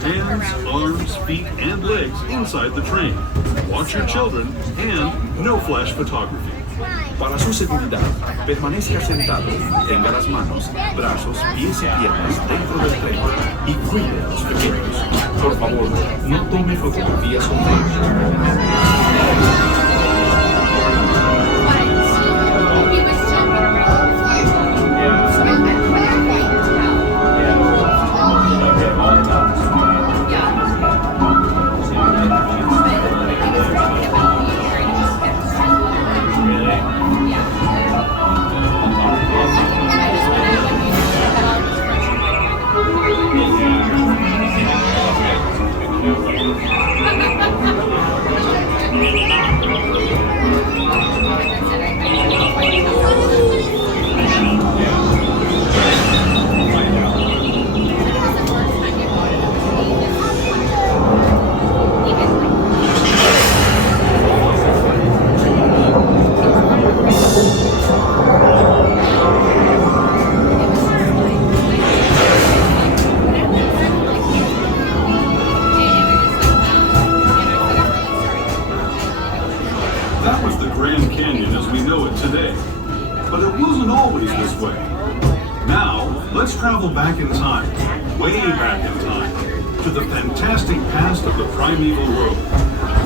your hands, arms, feet, and legs inside the train. Watch your children and no flash photography. Para su seguridad, permanezca sentado, tenga las manos, brazos, pies y piernas dentro del tren y cuide a los pequeños. Por favor, no tome fotografías con That was the Grand Canyon as we know it today. But it wasn't always this way. Now, let's travel back in time, way back in time, to the fantastic past of the primeval world,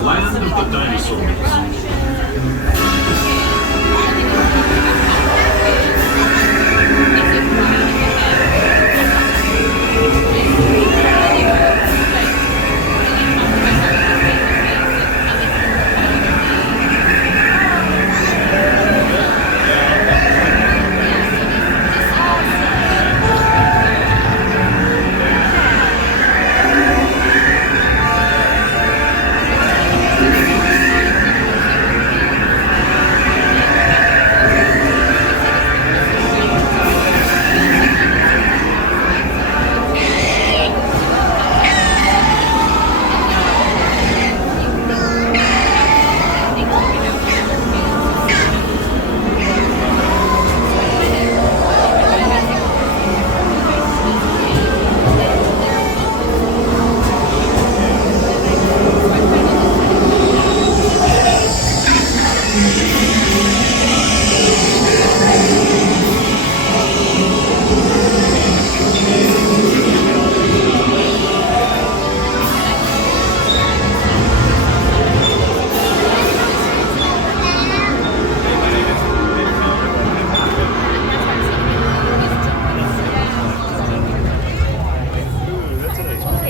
land of the dinosaurs.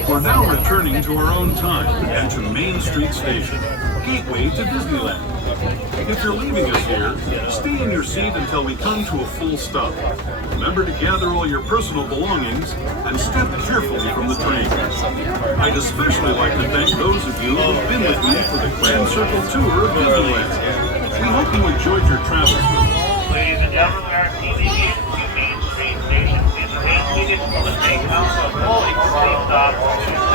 We're now returning to our own time and to Main Street Station, gateway to Disneyland. If you're leaving us here, stay in your seat until we come to a full stop. Remember to gather all your personal belongings and step carefully from the train. I'd especially like to thank those of you who've been with me for the Grand Circle Tour of Disneyland. We hope you enjoyed your travels with us. Ladies and gentlemen, we are leaving to Main Street Station. These are 8 tickets for the State Council of Holding Safe Stop.